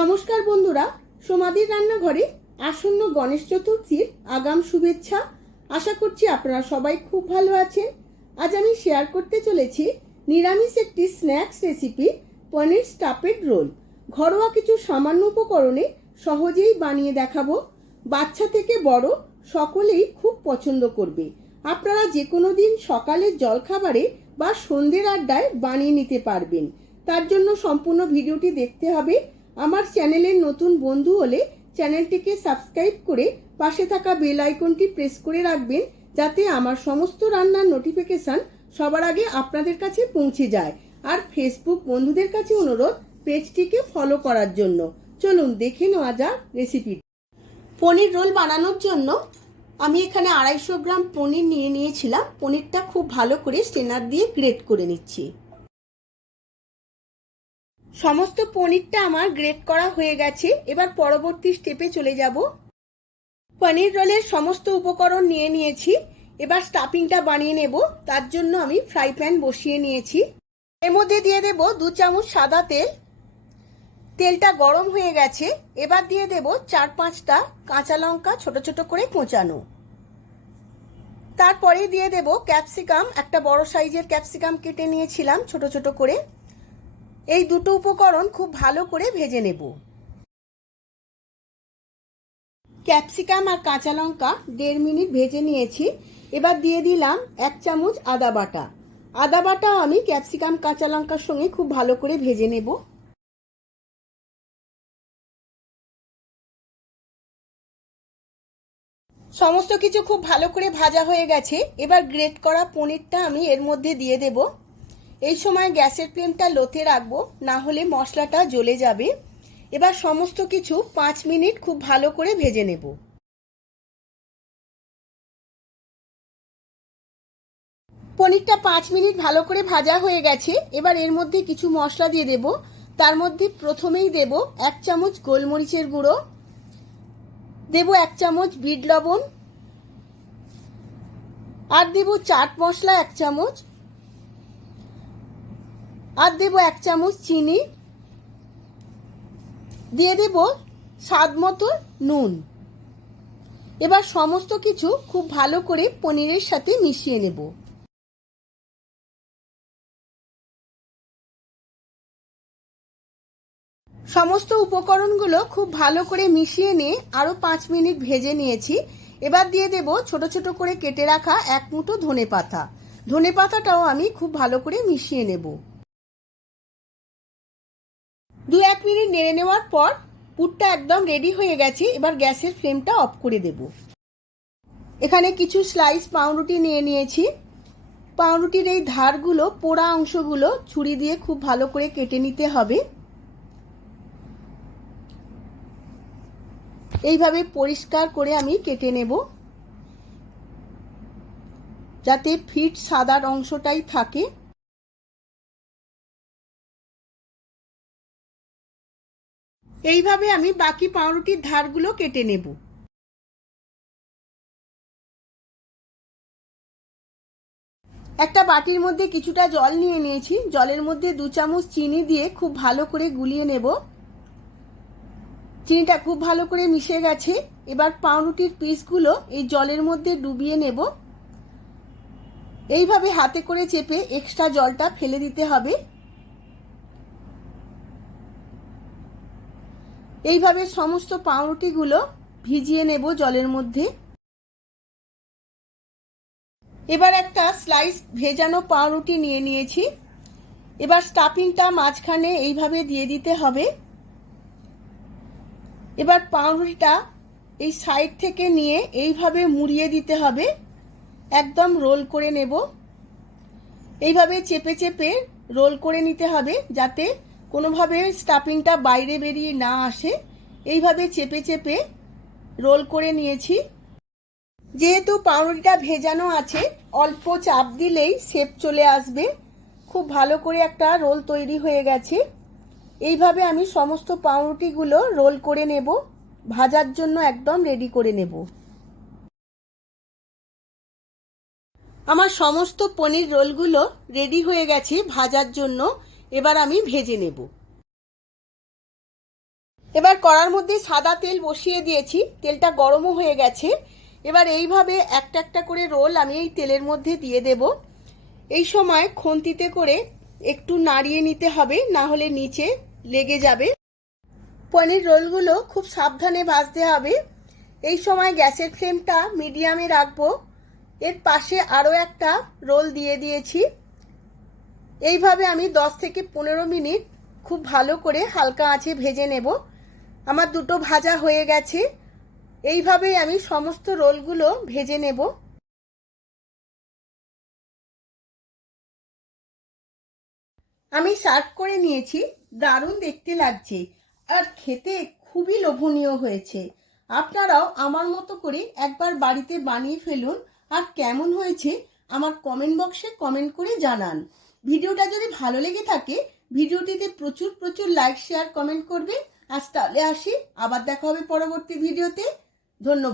নমস্কার বন্ধুরা, সোমাদির রান্নাঘরে আসন্ন গণেশ চতুর্থীর আগাম শুভেচ্ছা। আশা করছি আপনারা সবাই খুব ভালো আছেন। আজ আমি শেয়ার করতে চলেছি নিরামিষ একটি স্ন্যাক্স রেসিপি, পনির স্টাফেড রোল। ঘরোয়া কিছু সামান্য উপকরণে সহজেই বানিয়ে দেখাবো। বাচ্চা থেকে বড় সকলেই খুব পছন্দ করবে। আপনারা যে কোনো দিন সকালের জলখাবারে বা সন্ধ্যের আড্ডায় বানিয়ে নিতে পারবেন। তার জন্য সম্পূর্ণ ভিডিওটি দেখতে হবে। আমার চ্যানেলের নতুন বন্ধু হলে চ্যানেলটিকে সাবস্ক্রাইব করে পাশে থাকা বেল আইকনটি প্রেস করে রাখবেন, যাতে আমার সমস্ত রান্নার নোটিফিকেশন সবার আগে আপনাদের কাছে পৌঁছে যায়। আর ফেসবুক বন্ধুদের কাছে অনুরোধ পেজটিকে ফলো করার জন্য। চলুন দেখে নেওয়া যাক রেসিপি। পনির রোল বানানোর জন্য আমি এখানে 250 গ্রাম পনির নিয়ে নিয়েছিলাম। পনিরটা খুব ভালো করে স্ট্রেনার দিয়ে গ্রেট করে নিচ্ছি। সমস্ত পনিরটা আমার গ্রেট করা হয়ে গেছে। এবার পরবর্তী স্টেপে চলে যাব। পনির রোলের সমস্ত উপকরণ নিয়ে নিয়েছি। এবার স্টাফিংটা বানিয়ে নেব। তার জন্য আমি ফ্রাই প্যান বসিয়ে নিয়েছি। এর মধ্যে দিয়ে দেব 2 চামচ সাদা তেল। তেলটা গরম হয়ে গেছে। এবার দিয়ে দেব 4-5টা কাঁচা লঙ্কা ছোট ছোট করে কোঁচানো। তারপরে দিয়ে দেব ক্যাপসিকাম, একটা বড় সাইজের ক্যাপসিকাম কেটে নিয়েছিলাম ছোট ছোট করে। এই দুটো উপকরণ খুব ভালো করে ভেজে নেব। ক্যাপসিকাম আর কাঁচা লঙ্কা 1.5 মিনিট ভেজে নিয়েছি। এবার দিয়ে দিলাম 1 চামচ আদা বাটা। আদা বাটাও আমি ক্যাপসিকাম কাঁচা লঙ্কার সঙ্গে খুব ভালো করে ভেজে নেব। সমস্ত কিছু খুব ভালো করে ভাজা হয়ে গেছে। এবার গ্রেট করা পনিরটা আমি এর মধ্যে দিয়ে দেব। এই সময় গ্যাসের ফ্লেমটা লোতে রাখবো, না হলে মশলাটা জ্বলে যাবে। এবার সমস্ত কিছু 5 মিনিট খুব ভালো করে ভেজে নেব। পনিরটা 5 মিনিট ভালো করে ভাজা হয়ে গেছে। এবার এর মধ্যে কিছু মশলা দিয়ে দেব। তার মধ্যে প্রথমেই দেব 1 চামচ গোলমরিচের গুঁড়ো, দেব 1 চামচ বিট লবণ, আর দেব চাট মশলা 1 চামচ, আর দেব 1 চামচ চিনি, দিয়ে দেব স্বাদ মতো নুন। এবার সমস্ত কিছু খুব ভালো করে পনিরের সাথে মিশিয়ে নেব। সমস্ত উপকরণগুলো খুব ভালো করে মিশিয়ে নিয়ে আরও 5 মিনিট ভেজে নিয়েছি। এবার দিয়ে দেব ছোট ছোট করে কেটে রাখা 1 মুঠো ধনেপাতা। ধনেপাতাটাও আমি খুব ভালো করে মিশিয়ে নেব। 2-1 মিনিট নেড়ে নেওয়ার পর পুরটা একদম রেডি হয়ে গেছে। এবার গ্যাসের ফ্লেমটা অফ করে দেব। এখানে কিছু স্লাইস পাউরুটি নিয়ে নিয়েছি। পাউরুটির এই ধারগুলো, পোড়া অংশগুলো ছুরি দিয়ে খুব ভালো করে কেটে নিতে হবে। এইভাবে পরিষ্কার করে আমি কেটে নেব, যাতে ফিট সাদার অংশটাই থাকে। এইভাবে আমি বাকি পাউরুটির ধারগুলো কেটে নেব। একটা বাটির মধ্যে কিছুটা জল নিয়ে নিয়েছি। জলের মধ্যে 2 চামচ চিনি দিয়ে খুব ভালো করে গুলিয়ে নেব। চিনিটা খুব ভালো করে মিশে গেছে। এবার পাউরুটির পিসগুলো এই জলের মধ্যে ডুবিয়ে নেব। এইভাবে হাতে করে চেপে এক্সট্রা জলটা ফেলে দিতে হবে। এইভাবে সমস্ত পাউরুটিগুলো ভিজিয়ে নেব জলের মধ্যে। এবার একটা স্লাইস ভেজানো পাউরুটি নিয়ে নিয়েছি। এবার স্টাফিংটা মাঝখানে এইভাবে দিয়ে দিতে হবে। এবার পাউরুটিটা এই সাইড থেকে নিয়ে এইভাবে মুড়িয়ে দিতে হবে। একদম রোল করে নেব। এইভাবে চেপে চেপে রোল করে নিতে হবে, যাতে কোনোভাবে স্টাফিংটা বাইরে বেরিয়ে না আসে। এইভাবে চেপে চেপে রোল করে নিয়েছি। যেহেতু পাউরুটিটা ভেজানো আছে, অল্প চাপ দিলেই শেপ চলে আসবে। খুব ভালো করে একটা রোল তৈরি হয়ে গেছে। এইভাবে আমি সমস্ত পাউরুটিগুলো রোল করে নেব, ভাজার জন্য একদম রেডি করে নেব। আমার সমস্ত পনির রোলগুলো রেডি হয়ে গেছে ভাজার জন্য। এবার আমি ভেজে নেব। এবার কড়ার মধ্যে সাদা তেল বসিয়ে দিয়েছি, তেলটা গরমও হয়ে গেছে। এবার এইভাবে একটা একটা করে রোল আমি এই তেলের মধ্যে দিয়ে দেব। এই সময় খুন্তিতে করে একটু নাড়িয়ে নিতে হবে, না হলে নিচে লেগে যাবে। পনির রোলগুলো খুব সাবধানে ভাজতে হবে। এই সময় গ্যাসের ফ্লেমটা মিডিয়ামে রাখবো। এর পাশে আরও একটা রোল দিয়ে দিয়েছি। এইভাবে আমি 10 থেকে 15 মিনিট খুব ভালো করে হালকা আঁচে ভেজে নেব। আমার দুটো ভাজা হয়ে গেছে। এইভাবেই আমি সমস্ত রোলগুলো ভেজে নেব। আমি সার্ভ করে নিয়েছি। দারুণ দেখতে লাগছে আর খেতে খুবই লোভনীয় হয়েছে। আপনারাও আমার মতো করে একবার বাড়িতে বানিয়ে ফেলুন, আর কেমন হয়েছে আমার কমেন্ট বক্সে কমেন্ট করে জানান। ভিডিওটা যদি ভালো লেগে থাকে ভিডিওটিতে প্রচুর প্রচুর লাইক, শেয়ার, কমেন্ট করবেন। আজ তাহলে আসি, আবার দেখা হবে পরবর্তী ভিডিওতে। ধন্যবাদ।